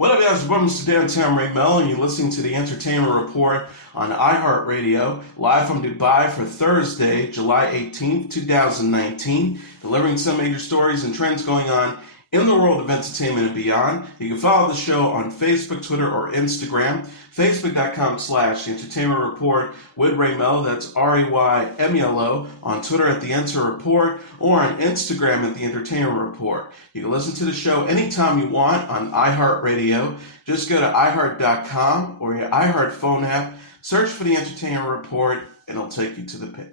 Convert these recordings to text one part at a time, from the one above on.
What up, guys? Welcome to Downtown Ray Melo, and you're listening to the Entertainment Report on iHeartRadio, live from Dubai for Thursday, July 18th, 2019, delivering some major stories and trends going on in the world of entertainment and beyond. You can follow the show on Facebook, Twitter, or Instagram. Facebook.com/The Entertainment Report with Ray Melo, that's RAYMELO, on Twitter at The Enter Report, or on Instagram at The Entertainment Report. You can listen to the show anytime you want on iHeartRadio. Just go to iHeart.com or your iHeart phone app, search for The Entertainment Report, and it'll take you to the page.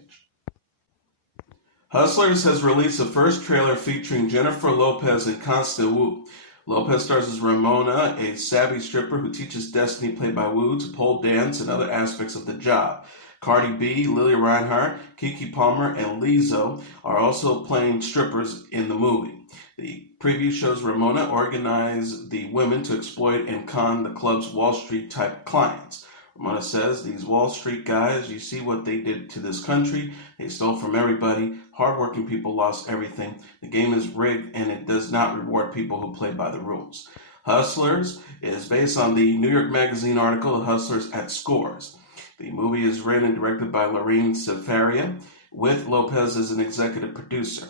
Hustlers has released the first trailer featuring Jennifer Lopez and Constance Wu. Lopez stars as Ramona, a savvy stripper who teaches Destiny, played by Wu, to pole dance and other aspects of the job. Cardi B, Lily Reinhart, Keke Palmer, and Lizzo are also playing strippers in the movie. The preview shows Ramona organize the women to exploit and con the club's Wall Street type clients. Ramona says, "These Wall Street guys, you see what they did to this country. They stole from everybody. Hardworking people lost everything. The game is rigged, and it does not reward people who play by the rules." Hustlers is based on the New York Magazine article, Hustlers at Scores. The movie is written and directed by Lorene Sefaria, with Lopez as an executive producer.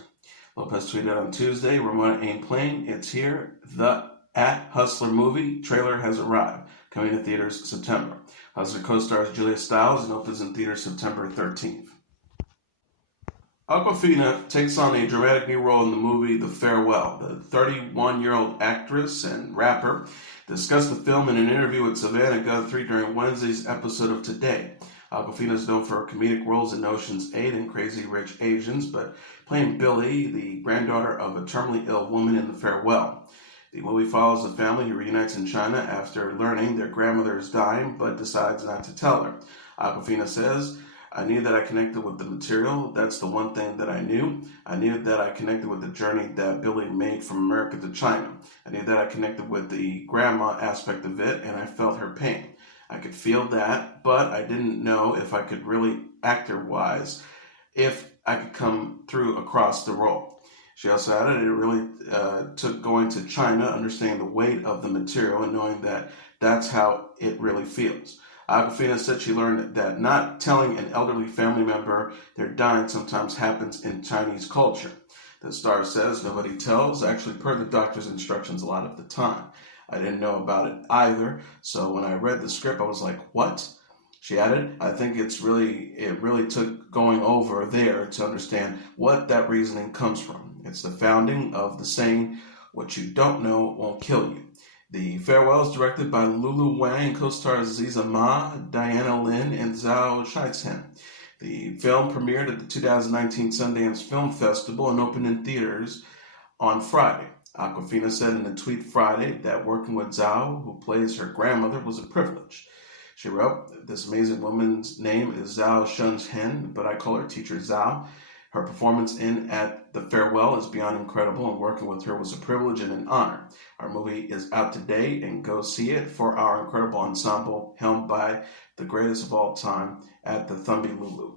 Lopez tweeted on Tuesday, "Ramona ain't playing. It's here. The @Hustler movie trailer has arrived, coming to theaters September." Hustler co-stars Julia Stiles and opens in theaters September 13th. Awkwafina takes on a dramatic new role in the movie The Farewell. The 31-year-old actress and rapper discussed the film in an interview with Savannah Guthrie during Wednesday's episode of Today. Awkwafina is known for her comedic roles in Ocean's 8 and Crazy Rich Asians, but playing Billy, the granddaughter of a terminally ill woman in The Farewell. The movie follows a family who reunites in China after learning their grandmother is dying, but decides not to tell her. Awkwafina says, "I knew that I connected with the material. That's the one thing that I knew. I knew that I connected with the journey that Billy made from America to China. I knew that I connected with the grandma aspect of it, and I felt her pain. I could feel that, but I didn't know if I could really, actor-wise, if I could come through across the role." She also added, "It really took going to China, understanding the weight of the material, and knowing that that's how it really feels." Awkwafina said she learned that not telling an elderly family member they're dying sometimes happens in Chinese culture. The star says, "Nobody tells, actually per the doctor's instructions a lot of the time. I didn't know about it either, so when I read the script, I was like, what?" She added, "I think it really took going over there to understand what that reasoning comes from. It's the founding of the saying, what you don't know won't kill you." The Farewell is directed by Lulu Wang and co-stars Ziza Ma, Diana Lin, and Zhao Shizhen. The film premiered at the 2019 Sundance Film Festival and opened in theaters on Friday. Awkwafina said in a tweet Friday that working with Zhao, who plays her grandmother, was a privilege. She wrote, "This amazing woman's name is Zhao Shenzhen, but I call her Teacher Zhao. Her performance in At The Farewell is beyond incredible, and working with her was a privilege and an honor. Our movie is out today, and go see it for our incredible ensemble, helmed by the greatest of all time at the Thumby Lulu."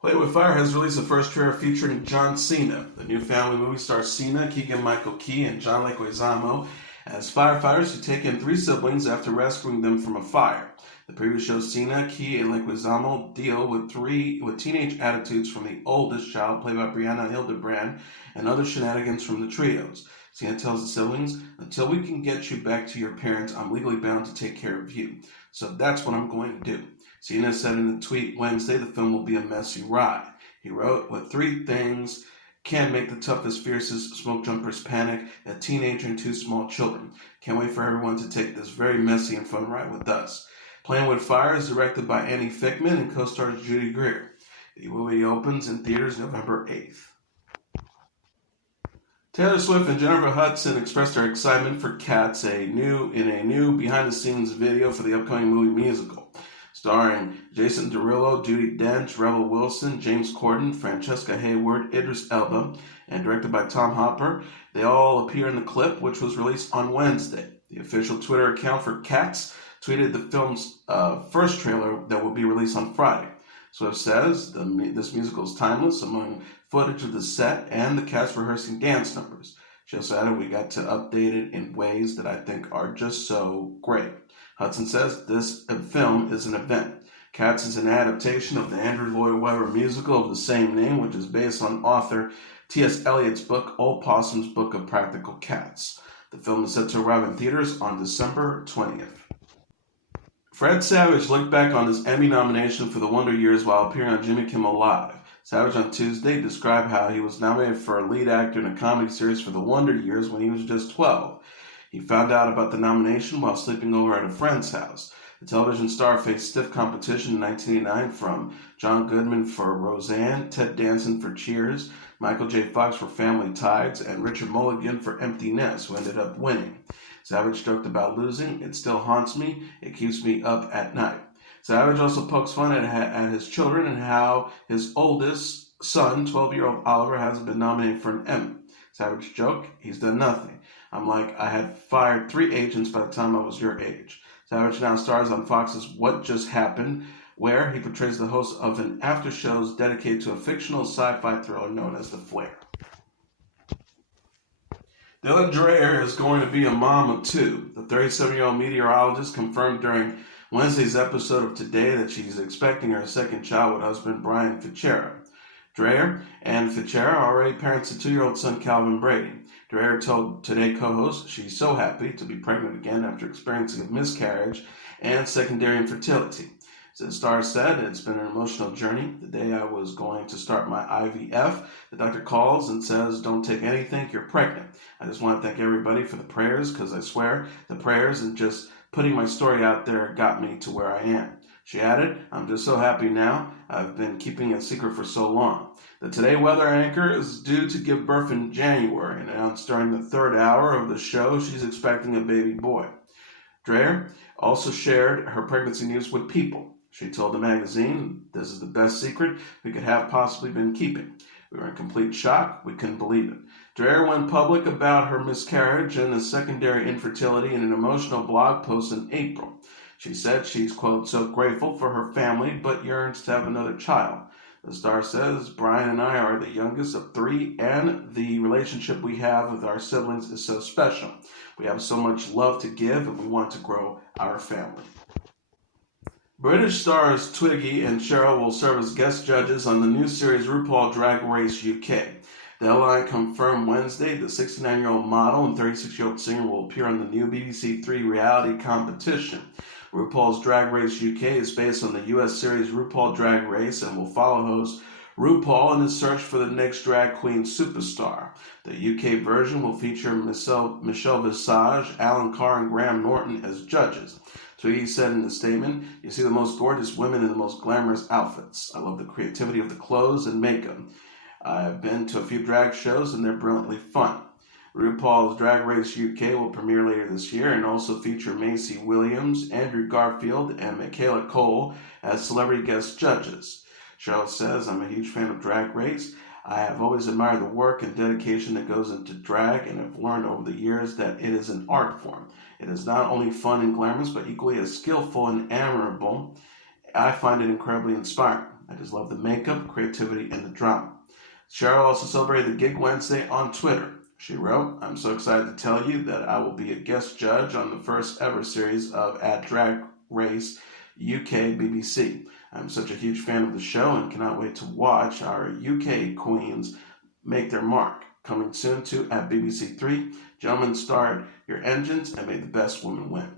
Play With Fire has released the first trailer featuring John Cena. The new family movie stars Cena, Keegan-Michael Key, and John Leguizamo as firefighters who take in three siblings after rescuing them from a fire. The preview shows Cena, Key, and Leguizamo deal with teenage attitudes from the oldest child, played by Brianna Hildebrand, and other shenanigans from the trios. Cena tells the siblings, "Until we can get you back to your parents, I'm legally bound to take care of you. So that's what I'm going to do." Cena said in a tweet Wednesday the film will be a messy ride. He wrote, "With three things can make the toughest, fiercest smoke jumpers panic, a teenager and two small children. Can't wait for everyone to take this very messy and fun ride with us." Playing With Fire is directed by Annie Fickman and co-stars Judy Greer. The movie opens in theaters November 8th. Taylor Swift and Jennifer Hudson expressed their excitement for Cats in a new behind-the-scenes video for the upcoming movie musical. Starring Jason Derulo, Judi Dench, Rebel Wilson, James Corden, Francesca Hayward, Idris Elba, and directed by Tom Hopper, they all appear in the clip, which was released on Wednesday. The official Twitter account for Cats tweeted the film's first trailer that will be released on Friday. Swift says this musical is timeless, among footage of the set and the cast rehearsing dance numbers. She also added, "We got to update it in ways that I think are just so great." Hudson says, "This film is an event. Cats is an adaptation of the Andrew Lloyd Webber musical of the same name, which is based on author T.S. Eliot's book, Old Possum's Book of Practical Cats. The film is set to arrive in theaters on December 20th. Fred Savage looked back on his Emmy nomination for the Wonder Years while appearing on Jimmy Kimmel Live. Savage on Tuesday described how he was nominated for a lead actor in a comedy series for the Wonder Years when he was just 12. He found out about the nomination while sleeping over at a friend's house. The television star faced stiff competition in 1989 from John Goodman for Roseanne, Ted Danson for Cheers, Michael J. Fox for Family Ties, and Richard Mulligan for Empty Nest, who ended up winning. Savage joked about losing. "It still haunts me. It keeps me up at night." Savage also pokes fun at his children and how his oldest son, 12-year-old Oliver, hasn't been nominated for an Emmy. Savage joked, "He's done nothing. I'm like, I had fired 3 agents by the time I was your age." Savage now stars on Fox's What Just Happened, where he portrays the host of an after-shows dedicated to a fictional sci-fi thriller known as The Flare. Dylan Dreyer is going to be a mom of 2. The 37-year-old meteorologist confirmed during Wednesday's episode of Today that she's expecting her second child with husband Brian Fitzgerald. Dreyer and Fitzgerald are already parents to 2-year-old son Calvin Brady. Dreyer told Today co-host she's so happy to be pregnant again after experiencing a miscarriage and secondary infertility. The star said, "It's been an emotional journey. The day I was going to start my IVF, the doctor calls and says, 'Don't take anything, you're pregnant.' I just want to thank everybody for the prayers, because I swear the prayers and just putting my story out there got me to where I am." She added, "I'm just so happy now. I've been keeping it a secret for so long." The Today weather anchor is due to give birth in January and announced during the 3rd hour of the show she's expecting a baby boy. Dreyer also shared her pregnancy news with People. She told the magazine, "This is the best secret we could have possibly been keeping. We were in complete shock. We couldn't believe it." Dreyer went public about her miscarriage and the secondary infertility in an emotional blog post in April. She said she's, quote, "so grateful for her family, but yearns to have another child." The star says, "Brian and I are the youngest of 3, and the relationship we have with our siblings is so special. We have so much love to give, and we want to grow our family." British stars Twiggy and Cheryl will serve as guest judges on the new series RuPaul Drag Race UK. The airline confirmed Wednesday the 69-year-old model and 36-year-old singer will appear on the new BBC 3 reality competition. RuPaul's Drag Race UK is based on the U.S. series RuPaul Drag Race and will follow host RuPaul in his search for the next drag queen superstar. The UK version will feature Michelle Visage, Alan Carr, and Graham Norton as judges. Twiggy said in a statement, "You see the most gorgeous women in the most glamorous outfits. I love the creativity of the clothes and makeup. I've been to a few drag shows and they're brilliantly fun." RuPaul's Drag Race UK will premiere later this year and also feature Macy Williams, Andrew Garfield, and Michaela Cole as celebrity guest judges. Cheryl says, "I'm a huge fan of Drag Race. I have always admired the work and dedication that goes into drag and have learned over the years that it is an art form. It is not only fun and glamorous, but equally as skillful and admirable. I find it incredibly inspiring. I just love the makeup, creativity, and the drama." Cheryl also celebrated the gig Wednesday on Twitter. She wrote, "I'm so excited to tell you that I will be a guest judge on the first ever series of At Drag Race UK BBC. I'm such a huge fan of the show and cannot wait to watch our UK queens make their mark. Coming soon to at BBC 3. Gentlemen, start your engines and may the best woman win."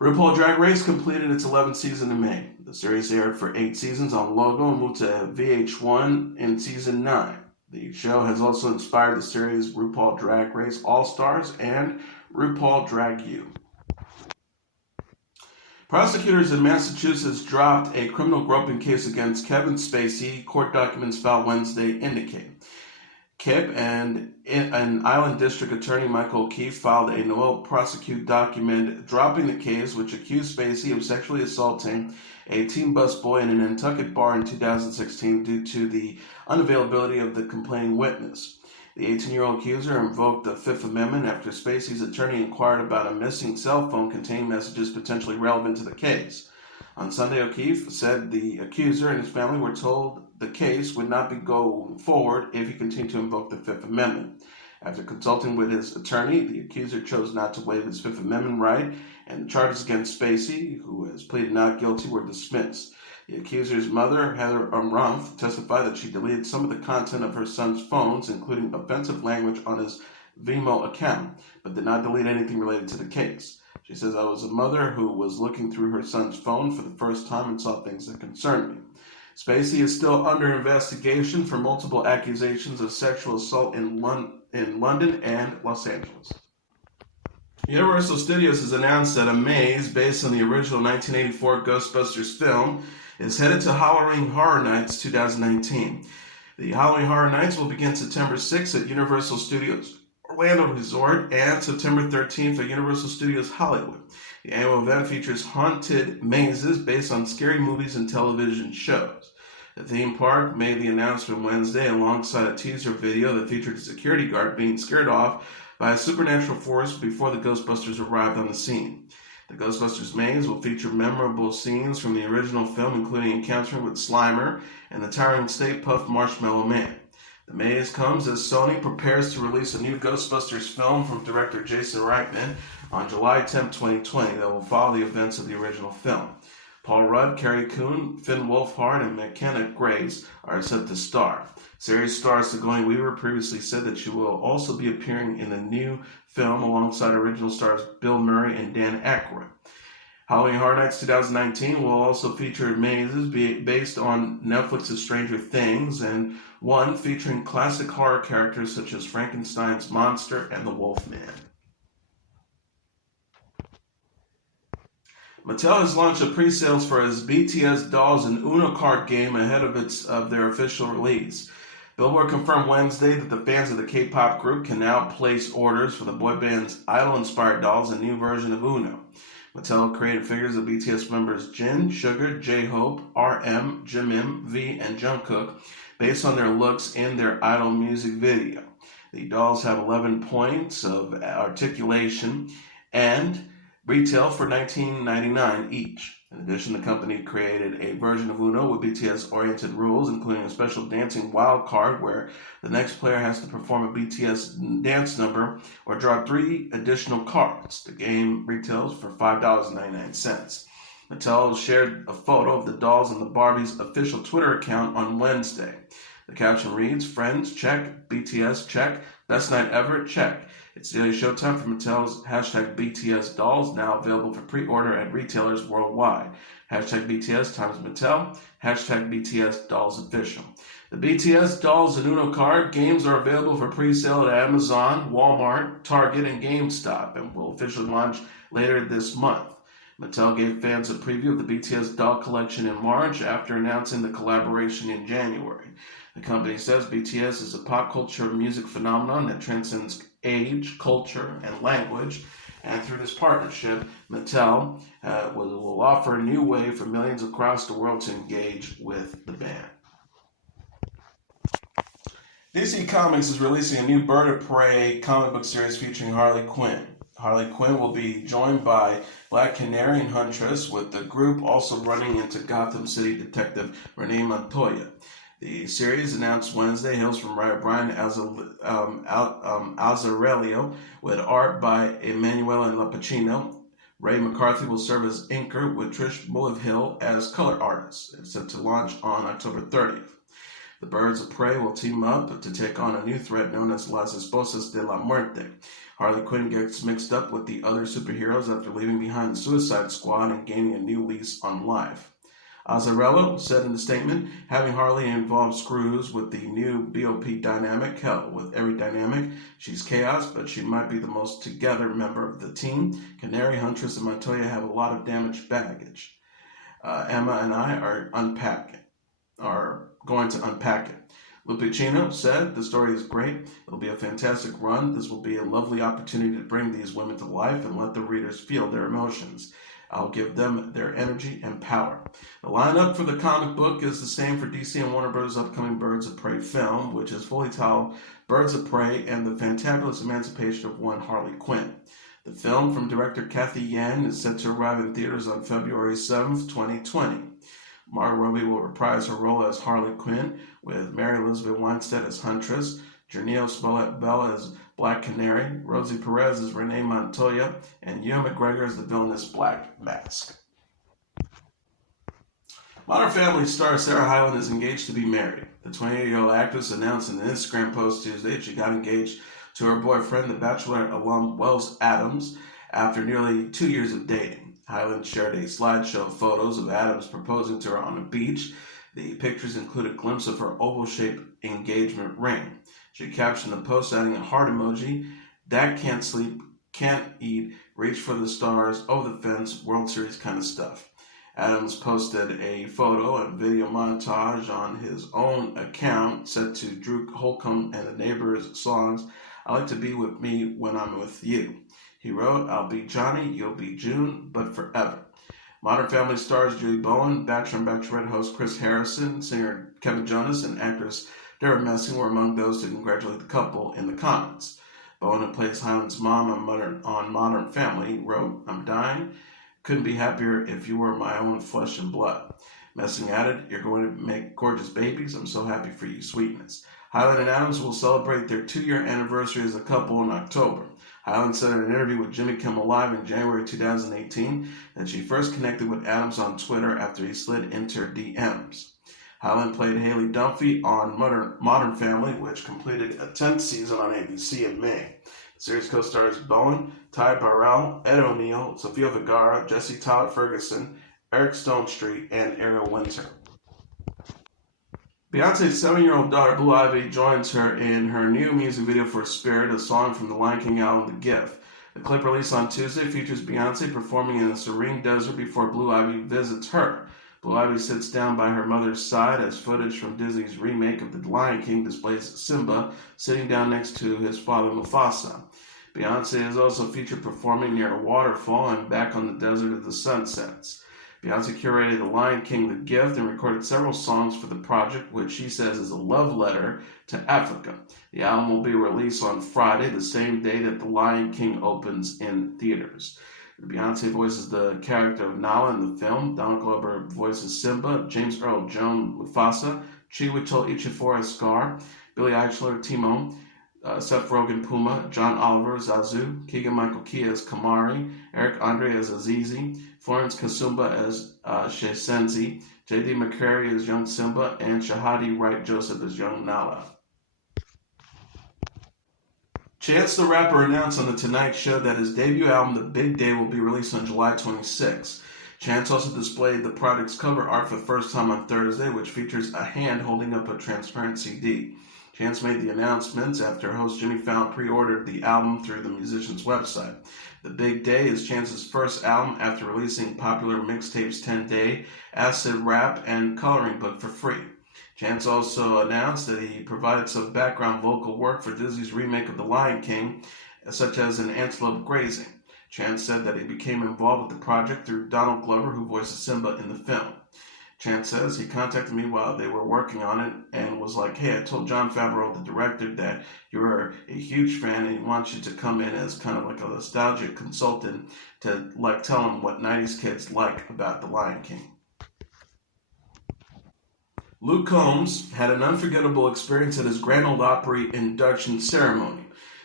RuPaul Drag Race completed its 11th season in May. The series aired for 8 seasons on Logo and moved to VH1 in season 9. The show has also inspired the series RuPaul Drag Race All-Stars and RuPaul Drag U. Prosecutors in Massachusetts dropped a criminal groping case against Kevin Spacey, court documents filed Wednesday indicate. KIP and Island District Attorney Michael O'Keefe filed a novel prosecute document dropping the case, which accused Spacey of sexually assaulting a teen busboy in a Nantucket bar in 2016 due to the unavailability of the complaining witness. The 18-year-old accuser invoked the Fifth Amendment after Spacey's attorney inquired about a missing cell phone containing messages potentially relevant to the case. On Sunday, O'Keefe said the accuser and his family were told the case would not be going forward if he continued to invoke the Fifth Amendment. After consulting with his attorney, the accuser chose not to waive his Fifth Amendment right, and the charges against Spacey, who has pleaded not guilty, were dismissed. The accuser's mother, Heather Rumpf, testified that she deleted some of the content of her son's phones, including offensive language on his Vimeo account, but did not delete anything related to the case. She says, "I was a mother who was looking through her son's phone for the first time and saw things that concerned me." Spacey is still under investigation for multiple accusations of sexual assault in London and Los Angeles. Universal Studios has announced that a maze based on the original 1984 Ghostbusters film is headed to Halloween Horror Nights 2019. The Halloween Horror Nights will begin September 6th at Universal Studios Orlando Resort and September 13th at Universal Studios Hollywood. The annual event features haunted mazes based on scary movies and television shows. The theme park made the announcement Wednesday alongside a teaser video that featured a security guard being scared off by a supernatural force before the Ghostbusters arrived on the scene. The Ghostbusters maze will feature memorable scenes from the original film, including encountering with Slimer and the towering Stay Puft Marshmallow Man. The maze comes as Sony prepares to release a new Ghostbusters film from director Jason Reitman on July 10, 2020 that will follow the events of the original film. Paul Rudd, Carrie Coon, Finn Wolfhard, and McKenna Grace are set to star. Series star Sigourney Weaver previously said that she will also be appearing in the new film alongside original stars Bill Murray and Dan Aykroyd. Halloween Horror Nights 2019 will also feature mazes based on Netflix's Stranger Things and one featuring classic horror characters such as Frankenstein's monster and the Wolfman. Mattel has launched a pre-sales for its BTS Dolls and Uno card game ahead of their official release. Billboard confirmed Wednesday that the fans of the K-pop group can now place orders for the boy band's idol-inspired dolls and new version of Uno. Mattel created figures of BTS members Jin, Sugar, J-Hope, RM, Jimin, V, and Jungkook based on their looks in their idol music video. The dolls have 11 points of articulation and retail for $19.99 each. In addition, the company created a version of Uno with BTS-oriented rules, including a special dancing wild card where the next player has to perform a BTS dance number or draw 3 additional cards. The game retails for $5.99. Mattel shared a photo of the dolls on the Barbie's official Twitter account on Wednesday. The caption reads, "Friends, check. BTS, check. Best night ever, check. It's daily showtime for Mattel's #BTS dolls, now available for pre-order at retailers worldwide. #BTS times Mattel, #BTS dolls official." The BTS dolls and Uno card games are available for pre-sale at Amazon, Walmart, Target, and GameStop, and will officially launch later this month. Mattel gave fans a preview of the BTS doll collection in March after announcing the collaboration in January. The company says BTS is a pop culture music phenomenon that transcends age, culture, and language, and through this partnership, Mattel will offer a new way for millions across the world to engage with the band. DC Comics is releasing a new Bird of Prey comic book series featuring Harley Quinn. Harley Quinn will be joined by Black Canary and Huntress, with the group also running into Gotham City detective Renee Montoya. The series, announced Wednesday, hails from writer Brian Azzarello, with art by Emanuele Lapacino. Ray McCarthy will serve as inker, with Trish Mulvihill as color artist. It's set to launch on October 30th. The Birds of Prey will team up to take on a new threat known as Las Esposas de la Muerte. Harley Quinn gets mixed up with the other superheroes after leaving behind the Suicide Squad and gaining a new lease on life. Azzarello said in a statement, "Having Harley involves screws with the new BOP dynamic. Hell, with every dynamic, she's chaos, but she might be the most together member of the team. Canary, Huntress, and Montoya have a lot of damaged baggage. Emma and I are going to unpack it." Lupicino said, "The story is great. It'll be a fantastic run. This will be a lovely opportunity to bring these women to life and let the readers feel their emotions. I'll give them their energy and power." The lineup for the comic book is the same for DC and Warner Bros. Upcoming Birds of Prey film, which is fully titled Birds of Prey and the Fantabulous Emancipation of One Harley Quinn. The film from director Kathy Yan is set to arrive in theaters on February 7th, 2020. Margot Robbie will reprise her role as Harley Quinn, with Mary Elizabeth Winstead as Huntress, Janelle Smollett-Bell as Black Canary, Rosie Perez as Renee Montoya, and Ewan McGregor as the villainous Black Mask. Modern Family star Sarah Hyland is engaged to be married. The 28-year-old actress announced in an Instagram post Tuesday that she got engaged to her boyfriend, the Bachelor alum Wells Adams, after nearly 2 years of dating. Hyland shared a slideshow of photos of Adams proposing to her on a beach. The pictures include a glimpse of her oval-shaped engagement ring. She captioned the post adding a heart emoji, "Dad can't sleep, can't eat, reach for the stars, over the fence, World Series kind of stuff." Adams posted a photo and video montage on his own account set to Drew Holcomb and the Neighbors' songs, "I Like to Be With Me When I'm With You." He wrote, "I'll be Johnny, you'll be June, but forever." Modern Family stars Julie Bowen, Bachelor and Bachelorette host Chris Harrison, singer Kevin Jonas, and actress Dara Messing were among those to congratulate the couple in the comments. Bowen, who plays Hyland's mom on Modern Family, wrote, "I'm dying. Couldn't be happier if you were my own flesh and blood." Messing added, "You're going to make gorgeous babies. I'm so happy for you, sweetness." Hyland and Adams will celebrate their 2-year anniversary as a couple in October. Hyland said in an interview with Jimmy Kimmel Live in January 2018 that she first connected with Adams on Twitter after he slid into her DMs. Hyland played Haley Dunphy on Modern Family, which completed a 10th season on ABC in May. The series co-stars Bowen, Ty Burrell, Ed O'Neill, Sofia Vergara, Jesse Tyler Ferguson, Eric Stonestreet, and Ariel Winter. Beyonce's 7-year-old daughter, Blue Ivy, joins her in her new music video for Spirit, a song from the Lion King album, The Gift. The clip released on Tuesday features Beyonce performing in a serene desert before Blue Ivy visits her. Blue Ivy sits down by her mother's side as footage from Disney's remake of The Lion King displays Simba sitting down next to his father Mufasa. Beyonce is also featured performing near a waterfall and back on the desert as the sun sets. Beyonce curated The Lion King, The Gift, and recorded several songs for the project, which she says is a love letter to Africa. The album will be released on Friday, the same day that The Lion King opens in theaters. Beyonce voices the character of Nala in the film. Donald Glover voices Simba. James Earl Jones Mufasa. Chiwetel Ejiofor as Scar. Billy Eichler Timon. Seth Rogen Puma. John Oliver Zazu. Keegan-Michael Key as Kamari. Eric Andre as Azizi. Florence Kasumba as Shesenzi. J.D. McCrary as young Simba. And Shahadi Wright Joseph as young Nala. Chance the Rapper announced on The Tonight Show that his debut album, The Big Day, will be released on July 26. Chance also displayed the project's cover art for the first time on Thursday, which features a hand holding up a transparent CD. Chance made the announcements after host Jimmy Fallon pre-ordered the album through the musician's website. The Big Day is Chance's first album after releasing popular mixtapes 10 Day, Acid Rap, and Coloring Book for free. Chance also announced that he provided some background vocal work for Disney's remake of The Lion King, such as in Antelope Grazing. Chance said that he became involved with the project through Donald Glover, who voices Simba in the film. Chance says he contacted me while they were working on it and was like, "Hey, I told Jon Favreau, the director, that you're a huge fan and he wants you to come in as kind of like a nostalgic consultant to tell him what 90s kids like about The Lion King." Luke Combs had an unforgettable experience at his Grand Ole Opry induction ceremony.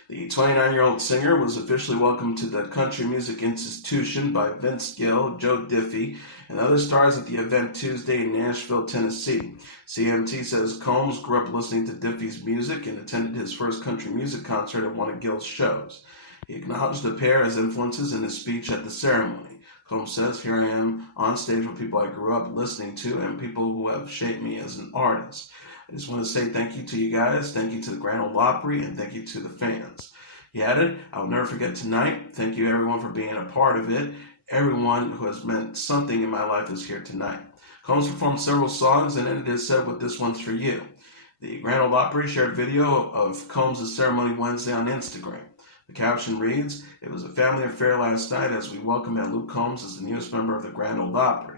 The 29-year-old singer was officially welcomed to the Country Music Institution by Vince Gill, Joe Diffie, and other stars at the event Tuesday in Nashville, Tennessee. CMT says Combs grew up listening to Diffie's music and attended his first country music concert at one of Gill's shows. He acknowledged the pair as influences in his speech at the ceremony. Combs says, "Here I am on stage with people I grew up listening to and people who have shaped me as an artist. I just want to say thank you to you guys, thank you to the Grand Ole Opry, and thank you to the fans." He added, "I will never forget tonight. Thank you everyone for being a part of it. Everyone who has meant something in my life is here tonight." Combs performed several songs and ended his set with "This One's For You." The Grand Ole Opry shared video of Combs' ceremony Wednesday on Instagram. The caption reads, "It was a family affair last night as we welcomed Luke Combs as the newest member of the Grand Ole Opry."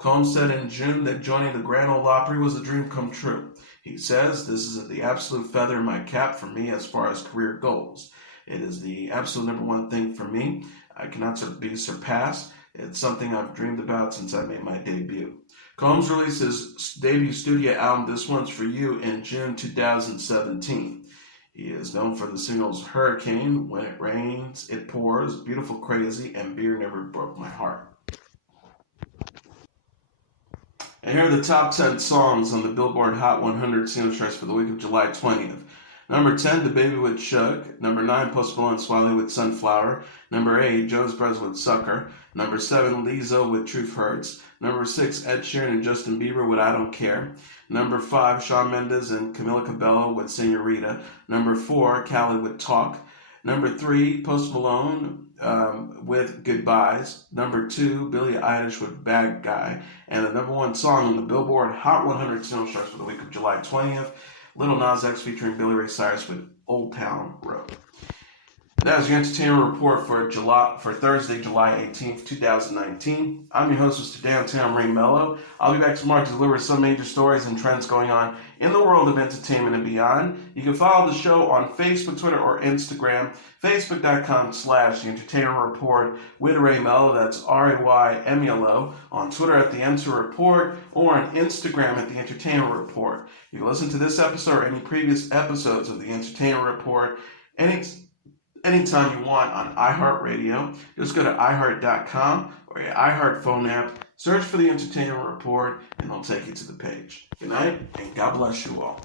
Combs said in June that joining the Grand Ole Opry was a dream come true. He says, "This is the absolute feather in my cap for me as far as career goals. It is the absolute number one thing for me. I cannot be surpassed. It's something I've dreamed about since I made my debut." Combs released his debut studio album, This One's For You, in June 2017. He is known for the singles Hurricane, When It Rains, It Pours, Beautiful Crazy, and Beer Never Broke My Heart. And here are the top 10 songs on the Billboard Hot 100 single charts for the week of July 20th. Number 10, The Baby with Chug. Number 9, Post Malone Swally with Sunflower. Number 8, Jonas Brothers with Sucker. Number 7, Lizzo with Truth Hurts. Number 6, Ed Sheeran and Justin Bieber with I Don't Care. Number 5, Shawn Mendes and Camila Cabello with Senorita. Number 4, Khaled with Talk. Number 3, Post Malone with Goodbyes. Number 2, Billie Eilish with Bad Guy. And the number 1 song on the Billboard Hot 100 single charts for the week of July 20th, Lil Nas X featuring Billy Ray Cyrus with Old Town Road. That is your entertainment report for Thursday, July 18th, 2019. I'm your host, Mr. Downtown Ray Melo. I'll be back tomorrow to deliver some major stories and trends going on in the world of entertainment and beyond. You can follow the show on Facebook, Twitter, or Instagram. Facebook.com/The Entertainment Report with Ray Melo. That's RAYMELO. On Twitter at The Enter Report, or on Instagram at The Entertainment Report. You can listen to this episode or any previous episodes of The Entertainment Report anytime you want on iHeartRadio. Just go to iHeart.com or your iHeart phone app, search for The Entertainment Report, and it'll take you to the page. Good night, and God bless you all.